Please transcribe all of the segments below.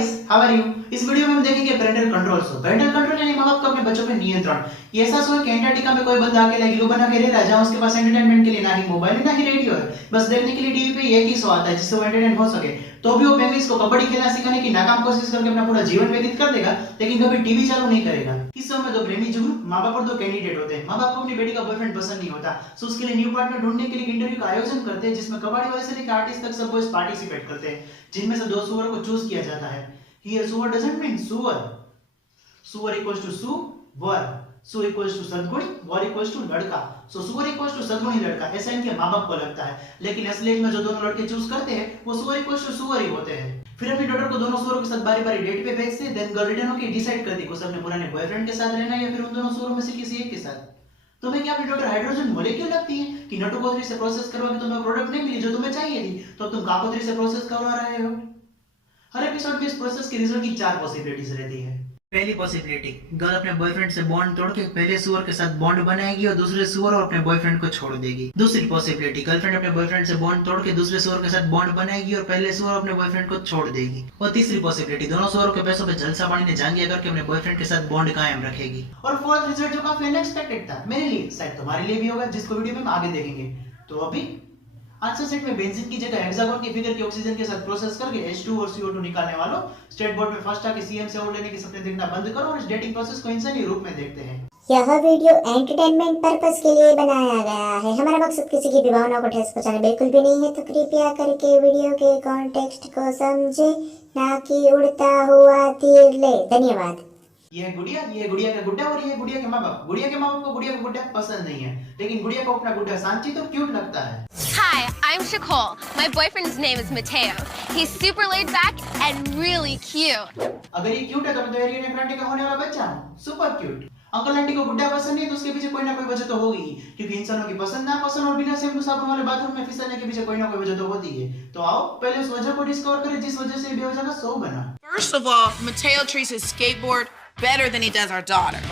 Guys, how are you. इस video में हम देखेंगे parental control show. Parental control यानी माँ बाप का अपने बच्चों पर नियंत्रण। ये ऐसा शो है कि अंटार्कटिका में कोई बंदा अकेला इग्लू बना के रह रहा है, जहाँ उसके पास एंटरटेनमेंट के लिए ना ही मोबाइल है ना ही रेडियो है। बस देखने के लिए टीवी पे एक ही शो आता है जिससे वो एंटरटेन हो सके। तो भी वो पेंगुइन्स को कबड्डी खेलना सिखाने की नाकाम कोशिश करके अपना पूरा जीवन व्यतीत कर देगा, लेकिन कभी टीवी चालू नहीं करेगा। इस शो में दो प्रेमी जुगनू माँ बाप और दो कैंडिडेट होते हैं। माँ बाप को अपनी बेटी का बॉयफ्रेंड पसंद नहीं होता, सो उसके लिए न्यू पार्टनर ढूंढने के लिए इंटरव्यू का आयोजन करते हैं, जिसमें कबाड़ी वाले से लेकर आर्टिस्ट तक सब बॉयज पार्टिसिपेट करते हैं, जिनमें से दो सुअर को चूज किया जाता है। Here सुअर doesn't mean सुअर। सुअर equals to सुवर, सु equals to सदगुणी, were equals to लड़का। सो सुअर equals to सदगुणी लड़का, ऐसा इनके माँ बाप को लगता है, लेकिन असलियत में जो दोनों लड़के चूज करते हैं वो सुअर equals to सुअर ही होते हैं। फिर अपनी डॉटर को दोनों सुअरों के साथ बारी बारी डेट पे भेजते हैं। देन गर्ल रिटर्न होकर डिसाइड करती है कि उसे अपने पुराने बॉयफ्रेंड के साथ रहना है या फिर उन दोनों सुअरों में से किसी एक के साथ। तुम्हें क्या अपनी डॉटर हाइड्रोजन मॉलिक्यूल लगती है कि नटुकोथरी से प्रोसेस करवा के तुम्हें प्रोडक्ट नहीं मिली जो तुम्हें चाहिए थी, तो तुम काकोथरी से प्रोसेस करवा रहे हो। हर एपिसोड में इस प्रोसेस के रिजल्ट की चार पॉसिबिलिटीज रहती है। पहली पॉसिबिलिटी, गर्ल अपने बॉयफ्रेंड से बॉन्ड तोड़ के पहले सुअर के साथ बॉन्ड बनाएगी और दूसरे सुअर और अपने बॉयफ्रेंड को छोड़ देगी। दूसरी पॉसिबिलिटी, गर्लफ्रेंड अपने बॉयफ्रेंड से बॉन्ड तोड़ के दूसरे सुअर के साथ बॉन्ड बनाएगी और पहले सुअर अपने बॉयफ्रेंड को छोड़ देगी। और तीसरी पॉसिबिलिटी, दोनों सुअरों के पैसों पे जलसा पानी ने जांगिया करके अपने बॉयफ्रेंड के साथ बॉन्ड कायम रखेगी। और फोर्थ रिजल्ट जो काफी अनएक्सपेक्टेड था मेरे लिए, शायद तुम्हारे लिए भी होगा, जिसको वीडियो में हम आगे देखेंगे। तो अभी आंसर सेट में बेंजीन की जगह हेक्सागोन की फिगर की ऑक्सीजन के साथ प्रोसेस करके H2 और CO2 निकालने वालों, स्टेट बोर्ड में फर्स्ट आके सीएम से अवार्ड लेने के सपने देखना बंद करो और इस डेटिंग प्रोसेस को इंसानी रूप में देखते हैं। यह वीडियो एंटरटेनमेंट पर्पस के लिए बनाया गया है। हमारा मकसद किसी की भी भावनाओं को ठेस पहुंचाना बिल्कुल भी नहीं है, तो कृपया करके वीडियो के कॉन्टेक्स्ट को समझे, ना कि उड़ता हुआ तीर ले। धन्यवाद। ये गुड़िया का गुड्डा और ये गुड़िया के माँ बाप। गुड़िया के माँ बाप को गुड़िया का गुड्डा पसंद नहीं है, लेकिन गुड़िया को अपना गुड्डा सांची तो क्यूट लगता है। Hi, I'm Shakol. My boyfriend's name is Mateo. He's super laid back and really cute. अगर ये क्यूट है तो मैं तो एरियन ग्रांडे का होने वाला बच्चा हूँ, सुपर क्यूट। अंकल आंटी को गुड्डा पसंद नहीं तो उसके पीछे कोई ना कोई वजह तो होगी, क्योंकि इंसानों की पसंद ना पसंद और बिना शैम्पू साबुन वाले बाथरूम में फिसलने के पीछे कोई ना कोई वजह तो होती है। तो आओ पहले उस वजह को डिस्कवर करें जिस वजह से बेवजह का शो बना। First of all, Mateo treats his skateboard better than he does our daughter.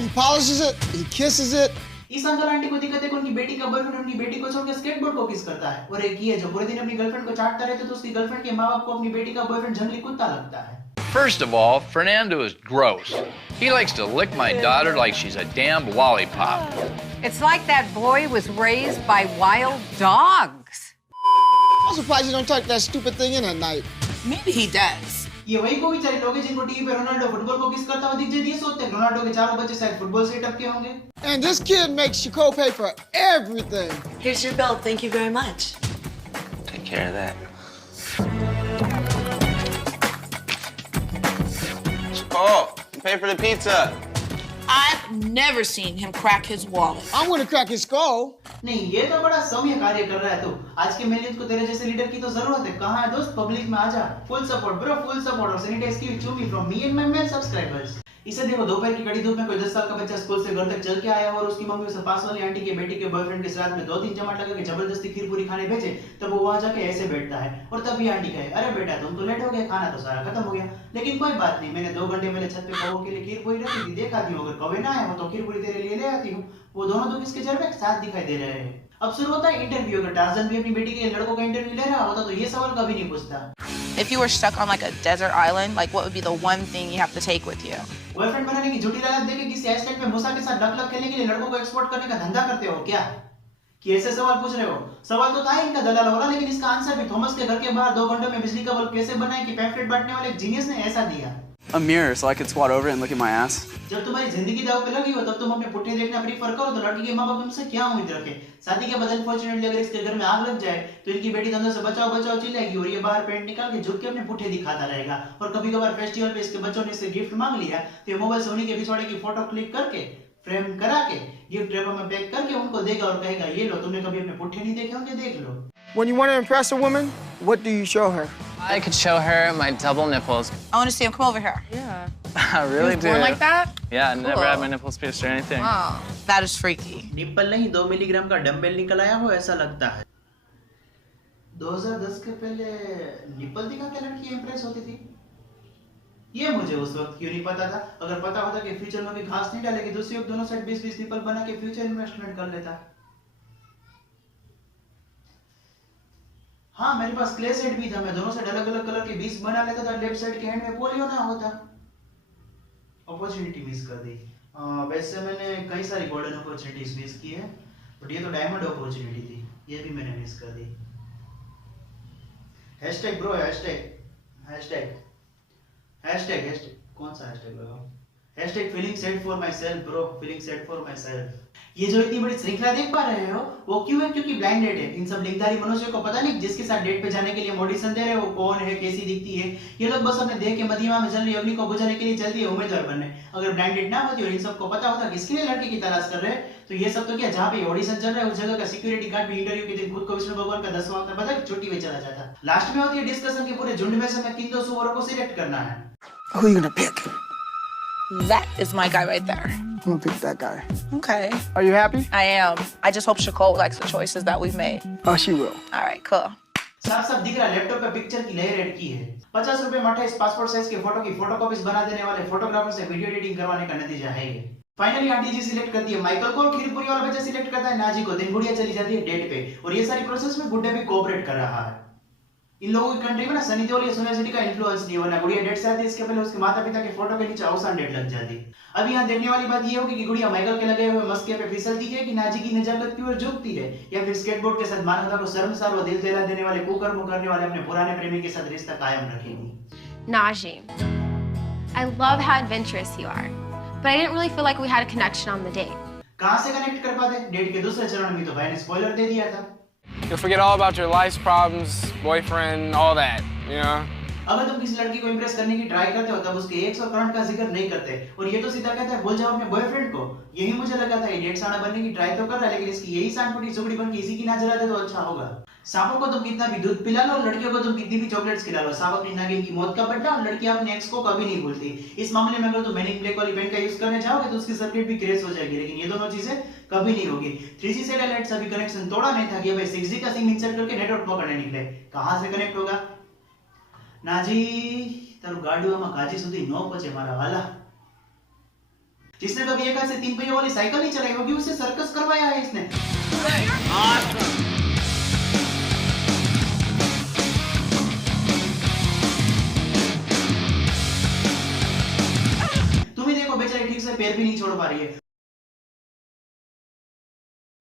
He polishes it, he kisses it. इस अंकल आंटी को दिक्कत है कि उनकी बेटी का बॉयफ्रेंड उनकी बेटी को छोड़कर स्केटबोर्ड को किस करता है, और एक ये जो पूरे दिन अपनी गर्लफ्रेंड को चाटता रहता है, तो उसकी गर्लफ्रेंड के माँ बाप को अपनी बेटी का बॉयफ्रेंड जंगली कुत्ता लगता है। First of all, Fernando is gross. He likes to lick my daughter like she's a damn lollipop. It's like that boy was raised by wild dogs. I'm surprised you don't tuck that stupid thing in at night. Maybe he does. ये वही को बेचारे लोग हैं जिनको TV पे Ronaldo football को किस करता हुआ दिख जाए, ये सोचते हैं रोनाल्डो के चारों बच्चे शायद फुटबॉल से टपके होंगे। And this kid makes Chico pay for everything. Here's your bill. Thank you very much. Take care of that. Oh, pay for the pizza. I've never seen him crack his wallet. I'm gonna crack his skull. नहीं, ये तो बड़ा सौम्य कार्य कर रहा है तू। आज के मेले को तेरे जैसे लीडर की तो जरूरत है। कहाँ है दोस्त, पब्लिक में आजा। Full support bro, full support. और सैनिटाइज की चूमी from me and my male subscribers. इसे देखो, दोपहर की कड़ी धूप में कोई 10 साल का बच्चा स्कूल से घर तक चल के आया और उसकी मम्मी उसे पास वाली आंटी के बेटी के बॉयफ्रेंड के साथ में 2-3 चमाट लगा के जबरदस्ती खीर पूरी खाने भेजे, तब वो वहां जाके ऐसे बैठता है और तभी आंटी कहे, अरे बेटा तुम तो लेट हो गए, खाना तो सारा खत्म हो गया। लेकिन कोई बात नहीं, मैंने 2 घंटे पहले छत पे कौवे के लिए खीर पूरी रखी थी, देखा थी, अगर कौवे ना आए हो तो खीर पूरी तेरे लिए ले आती हूँ। वो दोनों तो किसके जर में साथ दिखाई दे रहे हैं। अब शुरू होता है इंटरव्यू। अगर टार्जन भी अपनी बेटी के लड़कों का इंटरव्यू ले रहा होता तो ये सवाल कभी नहीं पूछता। If you were stuck on like a desert island, like what would be the one thing you have to take with you? Boyfriend बनाने की झूठी लालच देके किसी आइसलैंड में मूसा के साथ लक खेलने के लिए लड़कों को एक्सपोर्ट करने का धंधा करते हो क्या? कि ऐसे सवाल पूछ रहे हो? सवाल तो था इनका दलाल वाला, लेकिन इसका आंसर भी थॉमस के घर के बाहर 2 घंटों में बिजली का बल्ब कैसे बनाए कि पैम्फलेट बांटने वाले जीनियस ने ऐसा दिया। A mirror so I could squat over it and look at my ass. जब तुम्हारी जिंदगी दांव पे लगी हो तब तुम अपने पुट्ठे देखना प्रीफर करो, तो लड़की के माँ बाप तुमसे क्या उम्मीद रखे? शादी के बाद अनफॉर्चुनेटली अगर इसके घर में आग लग जाए तो इनकी बेटी अंदर से बचाओ बचाओ चिल्लाएगी और ये बाहर पेंट निकाल के झुक के अपने पुट्ठे दिखाता रहेगा। और कभी कभार फेस्टिवल पे इसके बच्चों ने इससे गिफ्ट मांग लिया तो ये मोबाइल से उन्हीं के बिछोड़े की फोटो क्लिक करके फ्रेम करा के गिफ्ट रैपर में पैक करके उनको देगा और कहेगा, ये लो, तुमने कभी अपने पुट्ठे नहीं देखे होंगे, देख लो। When you want to impress a woman, what do you show her? I could show her my double nipples. I want to see him. Come over here. I really do. Born like that? Yeah, Cool. never had my nipples pierced or anything. Wow, that is freaky. Nipple नहीं, 2 milligram का dumbbell निकल आया हो ऐसा लगता है। 2010 के पहले निप्पल दिखा के लड़की इंप्रेस होती थी, ये मुझे उस वक्त क्यों नहीं पता था। अगर पता होता कि फ्यूचर में भी घास नहीं डालेगी, दूसरी वक्त दोनों साइड 20-20 निप्पल बना के फ्यूचर इन्वेस्टमेंट कर लेता। हाँ मेरे पास क्ले सेट भी था, मैं दोनों साइड अलग अलग कलर के 20 बना लेता था, लेफ्ट साइड के हैंड में पोलियो ना होता। अपॉर्चुनिटी मिस कर दी। वैसे मैंने कई सारी गोल्डन अपॉर्चुनिटीज मिस की है, बट ये तो डायमंड अपॉर्चुनिटी थी, ये भी मैंने मिस कर दी। Hashtag bro, hashtag hashtag hashtag hashtag कौन सा हैशटैग लगाऊं? Hashtag feeling sad for myself bro, feeling sad for myself. ये जो इतनी बड़ी श्रृंखला देख पा रहे हो वो क्यों है? क्योंकि ब्लाइंड डेट है। इन सब लिंगधारी मनुष्य को पता नहीं जिसके साथ डेट पे जाने के लिए ऑडिशन दे रहे हो कौन है, कैसी दिखती है। ये लोग बस अपने देह के मध्यमा में जल रही अग्नि को बुझाने के लिए जल्दी उम्मीदवार बनने। अगर ब्लाइंड डेट ना होती और इन सबको पता होता किसके लिए लड़की की तलाश कर रहे हैं, तो ये सब तो क्या, जहाँ पे ऑडिशन चल रहा है उस जगह का सिक्योरिटी गार्ड भी इंटरव्यू के दिन खुद को विष्णु भगवान का 10वां अवतार बता के छुट्टी में चला जाता। लास्ट में होती है डिस्कशन के पूरे झुंड में से मैं किन 2 सुअरों को सिलेक्ट करना है। Who are you gonna pick? That is my guy right there. I'm gonna pick that guy. Okay. Are you happy? I am. I just hope Nicole likes the choices that we've made. Oh, she will. All right, cool. साफ साफ दिख रहा laptop पे picture की layer add की है। 50 रुपए में 28 पासपोर्ट साइज के फोटो की फोटोकॉपीज बना देने वाले फोटोग्राफर से वीडियो एडिटिंग करवाने का नतीजा है ये। फाइनली आंटी जी सिलेक्ट करती है माइकल को, खीरपुरी वाला बच्चा सिलेक्ट करता है नाजी को, दिन गुड़िया चली जाती है डेट पे, और ये सारी प्रोसेस में गुड्डे भी कोऑपरेट कर रहा है। इन लोगों की कंट्री में ना सनी देओल या सोनिया शेट्टी का इन्फ्लुएंस नहीं, वरना गुड़िया डेट से आती है इसके पहले उसके माता पिता के फोटो के नीचे अवसान डेट लग जाती। अब यहाँ देखने वाली बात ये होगी कि गुड़िया माइकल के लगे हुए मस्के पे फिसलती है कि नाजी की नजाकत की ओर झुकती है, या फिर स्केटबोर्ड के साथ मानवता को शर्मसार व दिल दहला देने वाले कुकर्म करने वाले अपने पुराने प्रेमी के साथ रिश्ता कायम रखेगी। Najee, I love how adventurous you are, but I didn't really feel like we had a connection on the date. कहाँ से कनेक्ट कर पाते? डेट के दूसरे चरण में तो भाई ने स्पॉइलर दे दिया था। You'll forget all about your life's problems, boyfriend, all that, you know? अगर तुम किसी लड़की को इंप्रेस करने की ट्राई करते हो तब उसके एक्स और करंट का जिक्र नहीं करते, और ये तो सीधा कहता है बोल जाओ अपने बॉयफ्रेंड को। यही मुझे लगा था ये डेट साना बनने की ट्राई तो कर रहा है, लेकिन इसकी यही सांड सुगड़ी बन के इसी की ना जला दे तो अच्छा होगा। सांपों को तुम कितना भी दूध पिला लो, लड़कियों को तुम कितनी भी चॉकलेट्स खिला लो, सांप अपनी नागिन की मौत का बदला और लड़कियां अपने एक्स को कभी नहीं भूलती। इस मामले में अगर तुम मैन इन ब्लैक वाली पेन का यूज करने जाओगे तो उसकी सर्किट भी क्रैश हो जाएगी, लेकिन ये दोनों चीजें कभी नहीं होगी। 3G सैटेलाइट से अभी कनेक्शन तोड़ा नहीं था कि भाई 6G का सिम इंसर्ट करके नेटवर्क पकड़ने निकले। कहां से कनेक्ट होगा? नाजी तारू गाड़ीओમાં કાજી સુધી નો પહોંચે મારા વાલા। जिसने कभी एक हाथ से 3 पहियों वाली साइकिल नहीं चलाई होगी उसे सर्कस करवाया है इसने। तुम ही देखो बेचारी ठीक से पैर भी नहीं छोड़ पा रही है।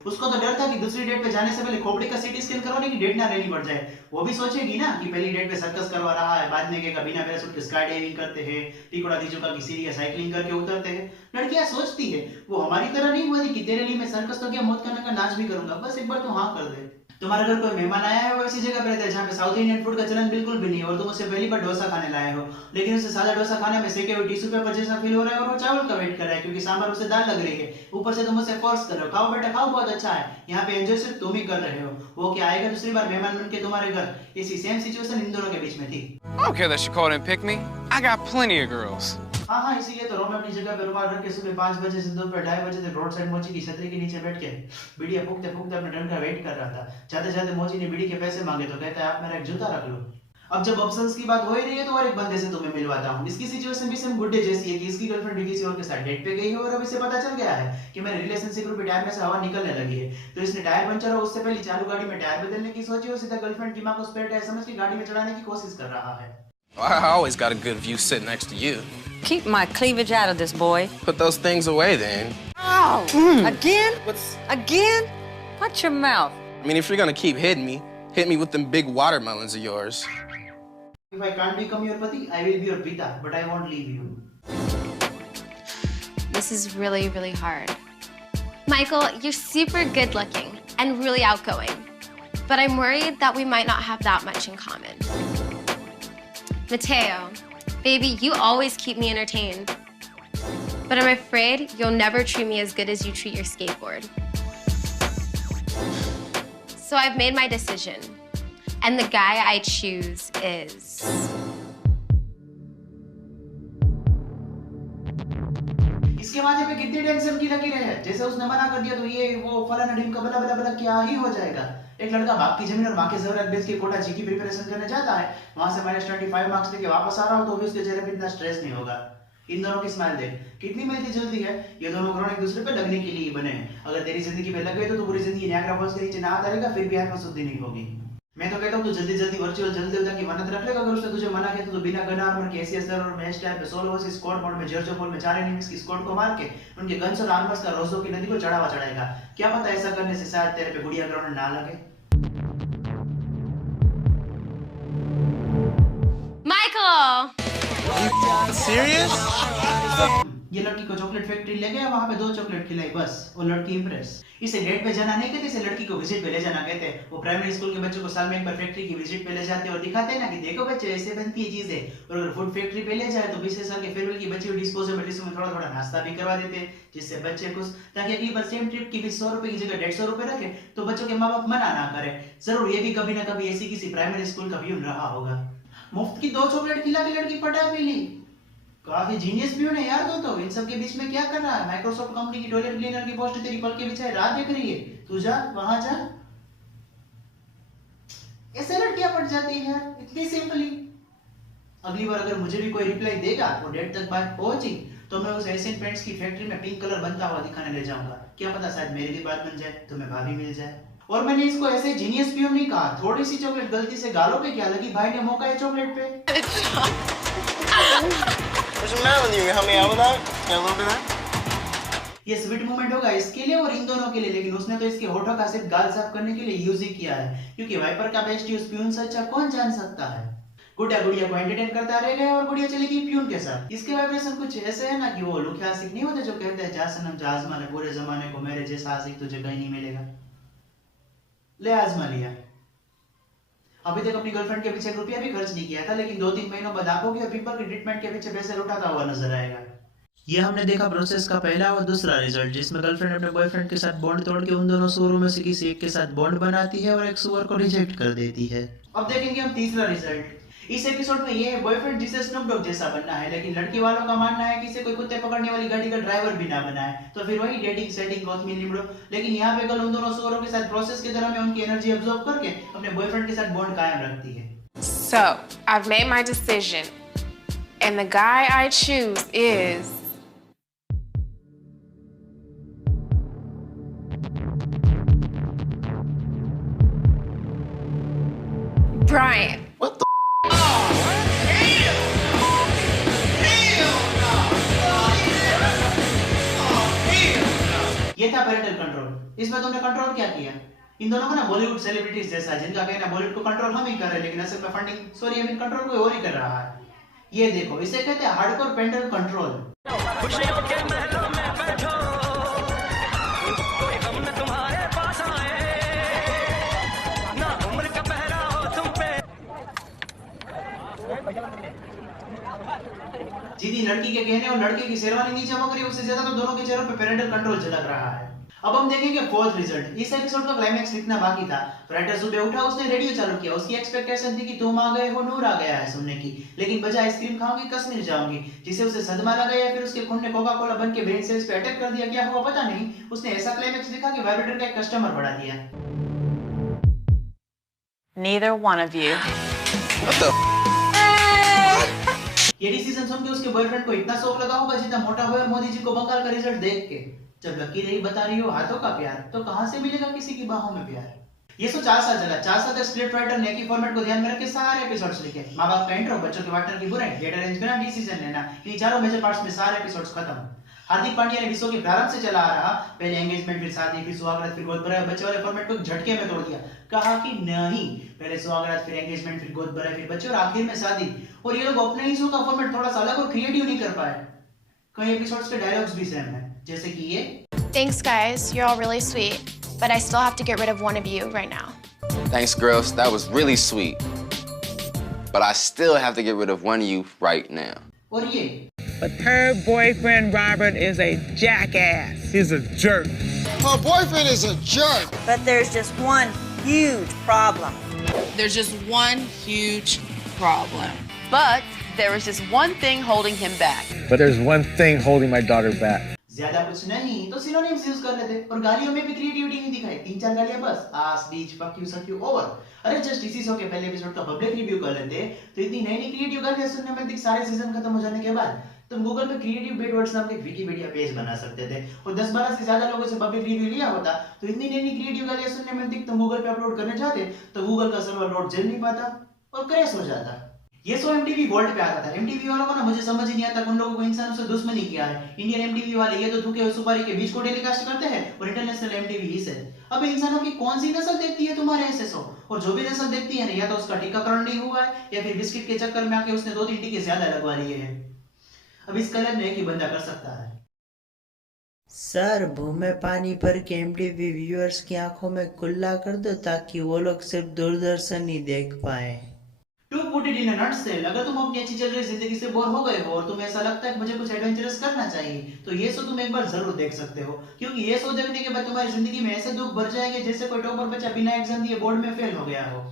उसको तो डर था कि दूसरी डेट पे जाने से पहले खोपड़ी का सीटी स्कैन करवाने की डेट ना लेनी पड़ जाए। वो भी सोचेगी ना कि पहली डेट पे सर्कस करवा रहा है, बाद में कहेगा बिना पैराशूट के स्काई डाइविंग करते हैं, टिकोड़ा दीचुका की सीढ़ी या साइकिलिंग करके उतरते हैं। लड़कियां सोचती है वो हमारी तरह नहीं हुई कि तेरे लिए मैं सर्कस तो क्या मौत करने का नाच भी करूंगा, बस एक बार तू हाँ कर दे। तुम्हारे घर कोई मेहमान आया है वो ऐसी जगह पे रहता है जहाँ पे साउथ इंडियन फूड का चलन बिल्कुल भी नहीं है, और तुम उससे पहली बार डोसा खाने लाए हो, लेकिन उसे सादा डोसा खाने में सेके हुए टिश्यू पेपर जैसा फील हो रहा है और वो चावल का वेट कर रहा है क्योंकि सांभर उसे दाल लग रही है। ऊपर से तुम उसे फोर्स कर रहे हो, खाओ बेटा खाओ बहुत अच्छा है। यहाँ पे एंजॉय सिर्फ तुम ही कर रहे हो, वो क्या आएगा दूसरी बार मेहमान बन के तुम्हारे घर। इसी सेम सिचुएशन इन दोनों के बीच में थी। I don't care that Nicole didn't pick me. I got plenty of girls. हाँ इसीलिए तो रोम अपनी जगह पे रुमाल रख के सुबह 5 बजे से दोपहर 2:30 बजे तक रोड साइड मोची की छतरी के नीचे बैठ के बीड़िया फूकते फूकते अपने टर्न का वेट कर रहा था। जाते जाते मोची ने बीड़ी के पैसे मांगे तो कहता है आप मेरा एक जूता रख लो। अब जब ऑप्शंस की बात हो ही रही है तो और एक बंदे से तुम्हें मिलवाता हूँ। इसकी सिचुएशन भी सेम गुड्डे जैसी है कि इसकी गर्लफ्रेंड भी किसी और के साथ डेट पे गई है और अब इसे पता चल गया है कि मेरे रिलेशनशिप ग्रुप टायर में से हवा निकलने लगी है, तो इसने टायर पंचर हो उससे पहले चालू गाड़ी में टायर बदलने की सोची और सीधा गर्लफ्रेंड की मां को स्पेयर टायर समझ के गाड़ी में चढ़ाने की कोशिश कर रहा है। I always got a good view sitting next to you. Keep my cleavage out of this, boy. Put those things away then. Ow! Again? Again? Watch your mouth. I mean, if you're gonna keep hitting me, hit me with them big watermelons of yours. If I can't become your pati, I will be your pita, but I won't leave you. This is really, really hard. Michael, you're super good looking and really outgoing, but I'm worried that we might not have that much in common. Mateo, baby, you always keep me entertained, but I'm afraid you'll never treat me as good as you treat your skateboard. So I've made my decision, and the guy I choose is... इसके माथे पे कितनी tension की लगी रहे, जैसे उसने मना कर दिया तो ये वो फलाना ढिमका बला बला बला क्या ही हो जाएगा। एक लड़का बाप की जमीन और माँ के ज़ेवरात बेच के कोटा जी की प्रिपरेशन करने जाता है, वहां से -25 मार्क्स लेके वापस आ रहा हो तो भी उसके चेहरे पे इतना स्ट्रेस नहीं होगा। इन दोनों की स्माइल देख कितनी मिलती जुलती है। ये दोनों ग्रहण एक दूसरे पे लगने के लिए बने हैं। अगर तेरी जिंदगी पे लग गए तो पूरी जिंदगी नियाग्रा फॉल्स के नीचे नहाता रहेगा फिर भी आत्मा शुद्धि नहीं होगी। मैं तो कहता हूँ तू जल्दी जल्दी वर्चुअल जल देवता की मन्नत रख लेगा। अगर उसने तुझे मना किया तो बिना गन आर्मर के एसीएस और मैच टाइप पे सोलो वर्सेस स्क्वाड मोड में जर्जो पोल में 4 एनिमीज की स्क्वाड को मार के उनके गन्स और आर्मर्स का रोजो की नदी को चढ़ावा चढ़ाएगा। क्या पता ऐसा करने से शायद तेरे पे गुड़िया ग्राउंड ना लगे। Michael! Serious? ये लड़की को चॉकलेट फैक्ट्री ले गया, वहां पे 2 चॉकलेट खिलाई बस, वो लड़की इंप्रेस। इसे डेट पे जाना नहीं कहते, इसे लड़की को विजिट पे ले जाना कहते हैं। वो प्राइमरी स्कूल के बच्चों को साल में एक बार फैक्ट्री की विजिट पे ले जाते हैं और दिखाते हैं ना कि देखो बच्चे ऐसे बनती है चीजें। और अगर फूड फैक्ट्री पे ले जाए तो 20 साल के फेयरवेल की बची हुई डिस्पोजेबल डिशों में थोड़ा थोड़ा नाश्ता भी करवा देते हैं, जिससे बच्चे खुश, ताकि अगली बार सेम ट्रिप की भी 100 रुपए की जगह 150 रुपए रखे तो बच्चों के माँ बाप मना ना करे। जरूर ये भी कभी ना कभी ऐसी किसी प्राइमरी स्कूल का व्यून रहा होगा। मुफ्त की 2 चॉकलेट खिला के लड़की पटा भी ली। काफी जीनियस भी है यार। तो इन सब के बीच में क्या कर रहा है? माइक्रोसॉफ्ट कंपनी की टॉयलेट क्लीनर की पोस्ट तेरी पल के पीछे रात देख रही है। तू जा वहां जा। ऐसे लड़कियां पट जाती है यार इतनी सिंपली। अगली बार अगर मुझे भी कोई रिप्लाई देगा वो डेट तक बात पहुंची तो मैं उस एशियन पेंट्स की फैक्ट्री में पिंक कलर बनता हुआ दिखाने ले जाऊंगा। क्या पता शायद मेरी भी बात बन जाए तो मैं भाभी मिल जाए। और मैंने इसको ऐसे जीनियस भी नहीं कहा, थोड़ी सी चॉकलेट गलती से गालों पे क्या लगी, भाई ने मौका है चॉकलेट पे। What's the matter with you? Help me out with that? Got a little bit of that? ये स्वीट मोमेंट होगा इसके लिए और इन दोनों के लिए, लेकिन उसने तो इसके होठों का सिर्फ गाल साफ करने के लिए यूज ही किया है, क्योंकि वाइपर का बेस्ट यूज प्यून से अच्छा कौन जान सकता है। गुड़िया गुड़िया को एंटरटेन करता रहेगा और गुड़िया चलेगी प्यून के साथ। इसके वाइब्रेशन कुछ ऐसे है ना कि वो लुखे आशिक नहीं होते जो कहते हैं जा सनम जा आजमा ले पूरे जमाने को, मेरे जैसा आशिक तुझे कहीं नहीं मिलेगा। ले आजमा लिया। अभी तक अपनी गर्लफ्रेंड के पीछे ₹1 भी खर्च नहीं किया था, लेकिन 2-3 महीनों बाद आंखों की और पिंपल की ट्रीटमेंट के पीछे पैसे लुटाता हुआ नजर आएगा। ये हमने देखा प्रोसेस का पहला और दूसरा रिजल्ट, जिसमें गर्लफ्रेंड अपने बॉयफ्रेंड के साथ बॉन्ड तोड़ के उन दोनों सुअरों में से किसी एक के साथ बॉन्ड बनाती है और एक सुअर को रिजेक्ट कर देती है। अब देखेंगे हम तीसरा रिजल्ट। इस एपिसोड में ये है बॉयफ्रेंड जिसे स्नूप डॉग जैसा बनना है, लेकिन लड़की वालों का मानना है कि इसे कोई कुत्ते पकड़ने वाली गाड़ी का ड्राइवर भी ना बनाए, तो फिर वही डेटिंग सेटिंग गौतमी लिमड़ो। लेकिन यहाँ पे गर्ल उन दोनों सुअरों के साथ प्रोसेस के दौरान में उनकी एनर्जी अब्सॉर्ब करके अपने बॉयफ्रेंड के साथ बॉन्ड कायम रखती है। So, I've made my decision, and the guy I choose is Brian. What the? ये था पेरेंटल कंट्रोल। इसमें तुमने कंट्रोल क्या किया? इन दोनों को ना बॉलीवुड सेलिब्रिटीज जैसा, जिनका कहना बॉलीवुड को कंट्रोल हम ही कर रहे हैं, लेकिन असल में फंडिंग सॉरी कंट्रोल कोई और ही कर रहा है। ये देखो, इसे कहते हैं हार्डकोर पेरेंटल कंट्रोल। जितनी लड़की के कहने और लड़के की शेरवानी नहीं चमक रही, उससे ज्यादा तो दोनों के चेहरों पे पेरेंटल कंट्रोल झलक रहा है। अब हम देखेंगे फोर्थ रिजल्ट। इस एपिसोड का क्लाइमैक्स लिखना बाकी था। राइटर सुबह उठा, उसने रेडियो चालू किया। उसकी एक्सपेक्टेशन थी कि तुम आ गए हो, नूर आ गया है सुनने की, लेकिन बजाय आइसक्रीम खाओगी कश्मीर जाऊंगी, जिसे उसे सदमा लगा या फिर उसके खून ने कोका कोला बन के ब्रेन सेल्स पे अटैक कर दिया। क्या हुआ पता नहीं, उसने ऐसा क्लाइमैक्स लिखा कि वाइब्रेटर का एक कस्टमर बढ़ा दिया। Neither one of you. What the? ये डिसीजन सुन के उसके बॉयफ्रेंड को इतना शौक लगा होगा जितना मोटा हुआ मोदी जी को बंगाल का रिजल्ट देख के। जब लकी नहीं बता रही हो हाथों का प्यार, तो कहां से मिलेगा किसी की बाहों में प्यार। ये 4 साल चला। 4 साल तक स्क्रिप्ट राइटर ने एक ही फॉर्मेट को ध्यान में रख के सारे एपिसोड्स लिखे। माँ बाप का इंट्रो, बच्चों के पार्टनर की बुराई, डेट अरेंज करना, डिसीजन लेना, इन चारों मेजर पार्ट्स में सारे एपिसोड्स खत्म। हार्दिक पांड्या ने विश्व के प्रारंभ से चला आ रहा पहले एंगेजमेंट, फिर शादी, फिर सुहागरात, फिर गोद भराई, बच्चे वाले फॉर्मेट को झटके में तोड़ दिया। कहा कि नहीं, पहले सुहागरात, फिर एंगेजमेंट, फिर गोद भराई, फिर बच्चे और आखिर में शादी। और ये लोग अपने ही शो का फॉर्मेट थोड़ा सा अलग और क्रिएटिव नहीं कर पाए। कई एपिसोड्स के डायलॉग्स भी सेम हैं, जैसे कि ये। Thanks, guys. You're all really sweet, but I still have to get rid of one of you right now. Thanks, girls. That was really sweet. But I still have to get rid of one of you right now. और ये। But her boyfriend Robert is a jackass. He's a jerk. Her boyfriend is a jerk. But there's just one huge problem. There's just one huge problem. But there is just one thing holding him back. But there's one thing holding my daughter back. ज्यादा कुछ नहीं तो synonyms use कर लेते। और गालियों में भी creativity नहीं दिखाई। 3-4 गालियां बस, आस, बीच, फक यू, सक यू, ओवर। अरे जस्ट इसी शो के पहले एपिसोड का पब्लिक रिव्यू कर लेते तो इतनी नई नई क्रिएटिव गालियां सुनने मिलती सारे सीजन खत्म हो जाने के बाद। तुम गूगल पे क्रिएटिव बेड वर्ड्स नाम का एक विकिपीडिया पेज बना सकते थे और 10-12 से ज्यादा लोगों से पब्लिक रिव्यू लिया होता तो इतनी नई क्रिएटिव गालियां सुनने मिलती तुम गूगल पे अपलोड करने जाते तो गूगल का सर्वर लोड झेल नहीं पाता और क्रैश हो जाता। ये शो MTV वर्ल्ड पे आता था। MTV वालों को ना मुझे समझ ही नहीं आता उन लोगों को इंसानों से दुश्मनी क्या है। इंडियन MTV वाले ये तो थूके सुपारी के बीच को टेलीकास्ट करते हैं और इंटरनेशनल MTV इसे। अब इंसानों की कौन सी नस्ल देखती है तुम्हारे ऐसे शो? और जो भी नस्ल देखती है ना या तो उसका टीकाकरण नहीं हुआ है या फिर बिस्किट के चक्कर में आके उसने 2-3 टीके ज्यादा लगवा लिए हैं। अब इस कलर में एक ही बंदा कर सकता है। सर मुंह में पानी भर के MTV व्यूअर्स की आंखों में कुल्ला कर दो ताकि वो लोग सिर्फ दूरदर्शन ही देख पाए। To put it in a nutshell, अगर तुम अपनी अच्छी चल रही जिंदगी से बोर हो गए हो और तुम्हें ऐसा लगता है कि मुझे कुछ एडवेंचरस करना चाहिए तो ये शो तुम एक बार जरूर देख सकते हो, क्योंकि ये शो देखने के बाद तुम्हारी जिंदगी में ऐसे दुख भर जाएंगे जैसे कोई टॉपर बच्चा बिना एग्जाम दिए बोर्ड में फेल हो गया हो।